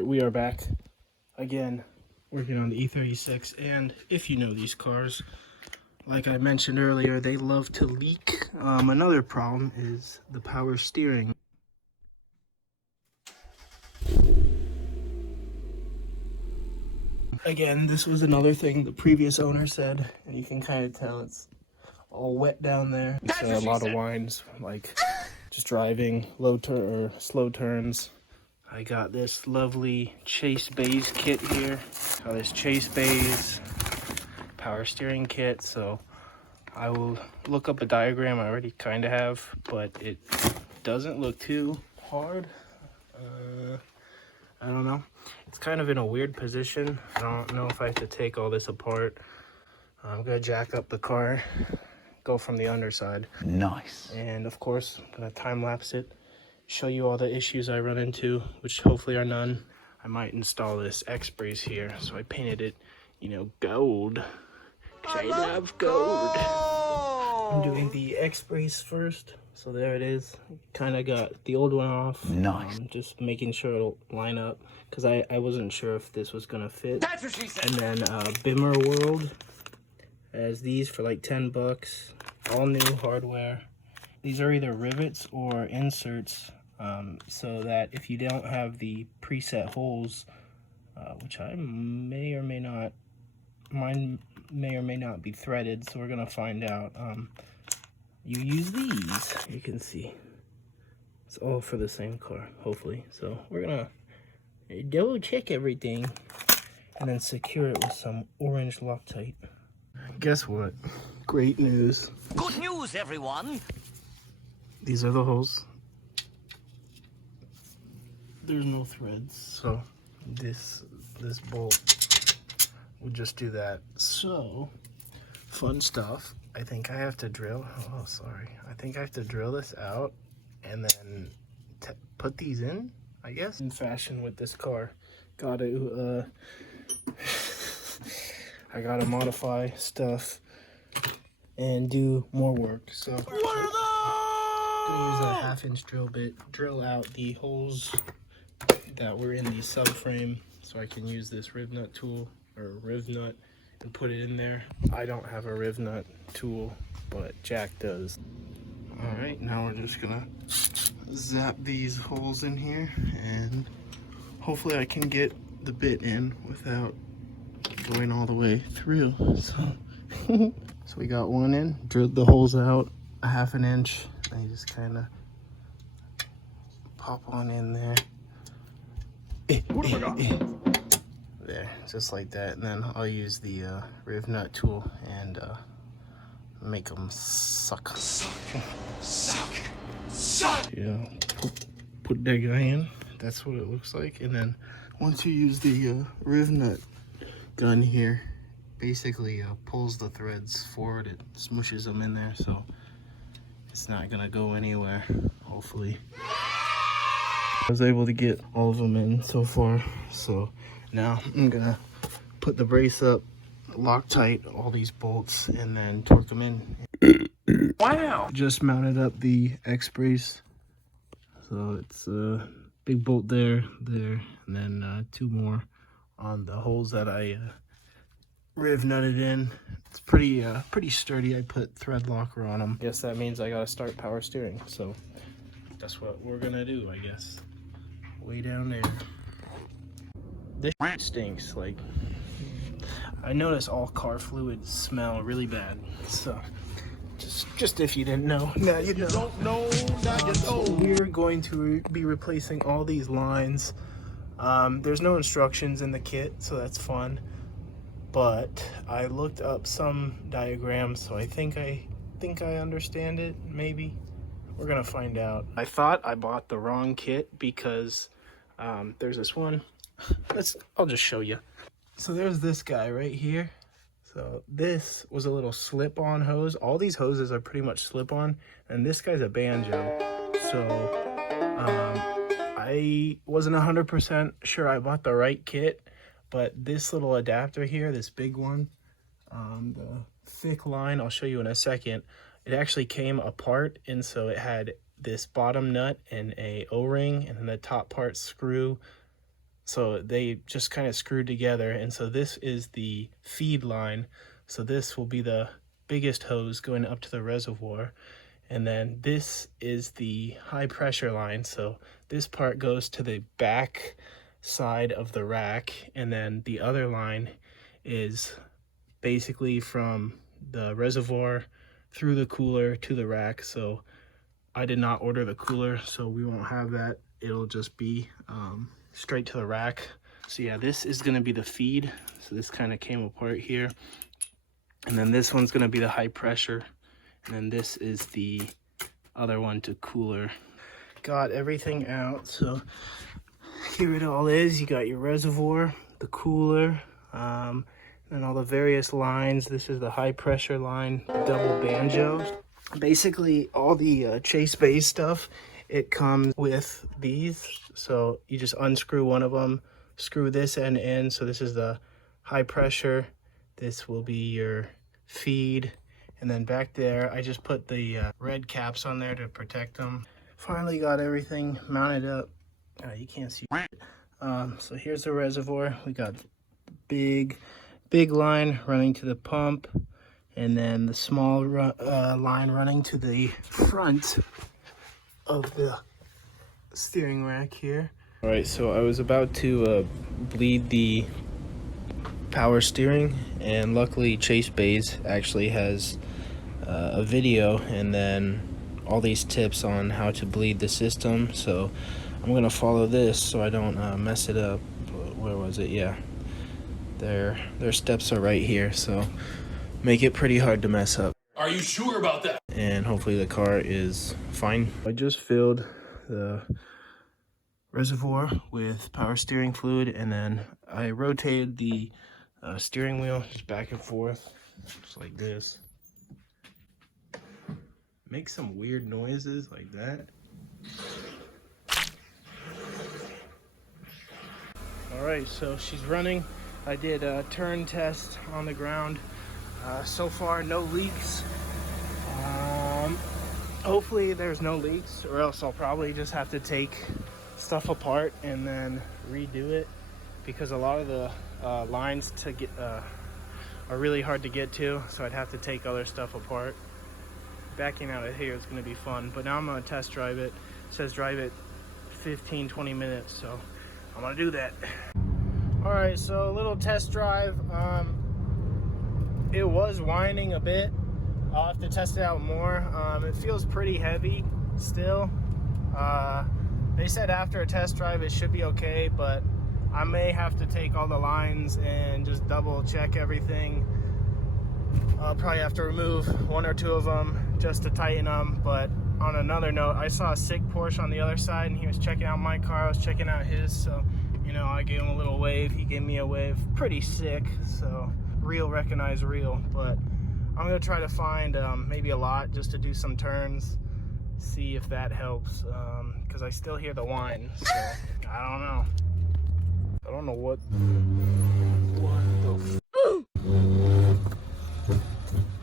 Alright, we are back again working on the E36, and if you know these cars, like I mentioned earlier, they love to leak. Another problem is the power steering. Again, this was another thing the previous owner said, and you can kind of tell it's all wet down there. It's a lot of whines, like just driving slow turns. I got this lovely Chase Bays kit here. Got this Chase Bays power steering kit, so I will look up a diagram. I already kind of have, but it doesn't look too hard. I don't know. It's kind of in a weird position. I don't know if I have to take all this apart. I'm gonna jack up the car, go from the underside. Nice. And of course, I'm gonna time lapse it, show you all the issues I run into, which hopefully are none. I might install this X-Brace here, so I painted it, gold. I love gold. I'm doing the X-Brace first, so there it is. Kind of got the old one off. Nice. Just making sure it'll line up, because I wasn't sure if this was gonna fit. That's what she said. And then Bimmer World has these for like 10 bucks, all new hardware. These are either rivets or inserts, so that if you don't have the preset holes, which I may or may not, mine may or may not be threaded, so we're gonna find out. You use these, you can see. It's all for the same car, hopefully. So we're gonna double check everything and then secure it with some orange Loctite. Guess what? Great news. Good news, everyone. These are the holes. There's no threads, so this bolt will just do that. So, fun stuff. I think I have to drill, I think I have to drill this out and then put these in, I guess. In fashion with this car, I gotta modify stuff and do more work. So I'm gonna use a 1/2-inch drill bit, drill out the holes that were in the subframe, so I can use this riv nut tool or riv nut and put it in there. I don't have a riv nut tool, but Jack does. All right, now we're just gonna zap these holes in here, and hopefully I can get the bit in without going all the way through. So so we got one in, drilled the holes out 1/2 inch, and you just kind of pop on in there. There, just like that. And then I'll use the riv nut tool and make them suck. Yeah, put that guy in. That's what it looks like. And then once you use the riv nut gun here, basically pulls the threads forward. It smushes them in there, so it's not gonna go anywhere, hopefully. I was able to get all of them in so far, so now I'm gonna put the brace up, Loctite all these bolts, and then torque them in. Wow! Just mounted up the X-Brace, so it's a big bolt there, and then 2 more on the holes that I riv nutted in. It's pretty sturdy. I put thread locker on them. Guess that means I gotta start power steering, so that's what we're gonna do, I guess. Way down there. This stinks. Like, I notice all car fluids smell really bad, so just if you didn't know, now you know. Don't know, now you know. So we're going to be replacing all these lines. There's no instructions in the kit, so that's fun, but I looked up some diagrams, so I think I understand it. Maybe we're gonna find out. I thought I bought the wrong kit because there's this one. I'll just show you. So there's this guy right here. So this was a little slip-on hose. All these hoses are pretty much slip-on, and this guy's a banjo. So I wasn't 100% sure I bought the right kit, but this little adapter here, this big one, the thick line, I'll show you in a second, it actually came apart, and so it had this bottom nut and a O-ring, and then the top part screw So they just kind of screwed together. And so this is the feed line. So this will be the biggest hose going up to the reservoir. And then this is the high pressure line. So this part goes to the back side of the rack. And then the other line is basically from the reservoir through the cooler to the rack. So I did not order the cooler, so we won't have that. It'll just be straight to the rack. So yeah, this is gonna be the feed. So this kind of came apart here. And then this one's gonna be the high pressure. And then this is the other one to cooler. Got everything out, so here it all is. You got your reservoir, the cooler, and all the various lines. This is the high pressure line, double banjos. Basically all the Chase Bay stuff, it comes with these. So you just unscrew one of them, screw this end in. So this is the high pressure. This will be your feed. And then back there, I just put the red caps on there to protect them. Finally got everything mounted up. You can't see. So here's the reservoir. We got big line running to the pump, and then the small line running to the front of the steering rack here. All right, so I was about to bleed the power steering, and luckily Chase Bays actually has a video and then all these tips on how to bleed the system. So I'm gonna follow this so I don't mess it up. Where was it? Yeah, their steps are right here, so make it pretty hard to mess up. Are you sure about that? And hopefully the car is fine. I just filled the reservoir with power steering fluid, and then I rotated the steering wheel just back and forth, just like this. Make some weird noises like that. All right, so she's running. I did a turn test on the ground. So far, no leaks. Hopefully there's no leaks, or else I'll probably just have to take stuff apart and then redo it, because a lot of the lines to get are really hard to get to, so I'd have to take other stuff apart. Backing out of here is going to be fun, but now I'm going to test drive it. It says drive it 15-20 minutes, so I'm going to do that. All right, so a little test drive. It was whining a bit. I'll have to test it out more. It feels pretty heavy still. They said after a test drive it should be okay, but I may have to take all the lines and just double check everything. I'll probably have to remove one or two of them just to tighten them. But on another note, I saw a sick Porsche on the other side, and he was checking out my car. I was checking out his, so you know, I gave him a little wave. He gave me a wave. Pretty sick. So real recognize real. But I'm gonna try to find maybe a lot just to do some turns, see if that helps, because I still hear the whine. So I don't know. I don't know what the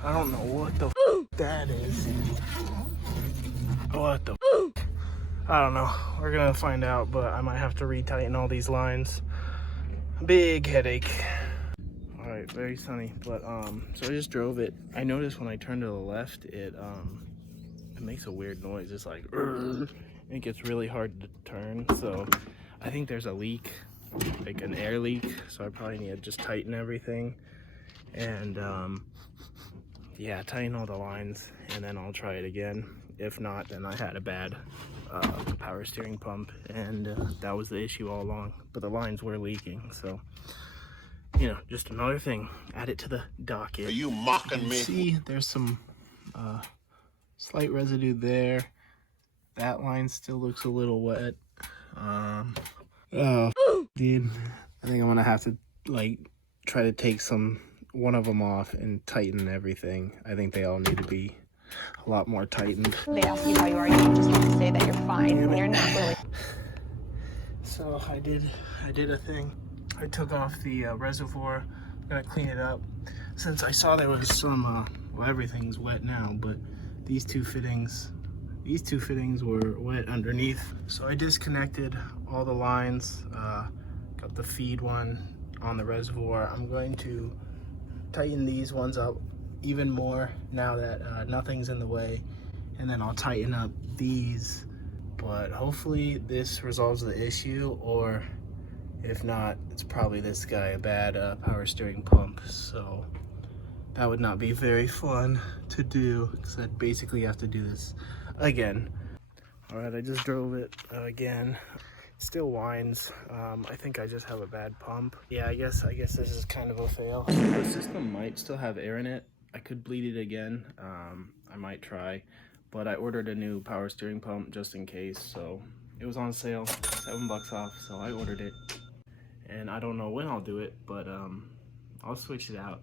I don't know what the that is. What the I don't know. We're gonna find out, but I might have to retighten all these lines. Big headache. All right, very sunny, but so I just drove it. I noticed when I turn to the left, it makes a weird noise. It's like it gets really hard to turn. So I think there's a leak, like an air leak. So I probably need to just tighten everything and yeah, tighten all the lines, and then I'll try it again. If not, then I had a bad power steering pump, and that was the issue all along. But the lines were leaking, so you know, just another thing. Add it to the docket. Are you mocking me? See, there's some slight residue there. That line still looks a little wet. Oh, dude, I think I'm gonna have to like try to take one of them off and tighten everything. I think they all need to be a lot more tightened. They ask you how you are, you just have to say that you're fine when you're not really. So I did a thing. I took off the reservoir. I'm gonna clean it up. Since I saw there was some, well, everything's wet now, but these two fittings were wet underneath. So I disconnected all the lines, got the feed one on the reservoir. I'm going to tighten these ones up even more now that nothing's in the way, and then I'll tighten up these. But hopefully this resolves the issue, or if not, it's probably this guy, a bad power steering pump. So that would not be very fun to do, because I'd basically have to do this again. All right, I just drove it again. Still whines. I think I just have a bad pump. Yeah, I guess this is kind of a fail. The system might still have air in it. I could bleed it again. I might try, but I ordered a new power steering pump just in case. So it was on sale, $7 off. So I ordered it, and I don't know when I'll do it, but I'll switch it out,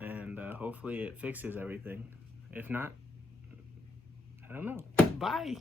and hopefully it fixes everything. If not, I don't know. Bye.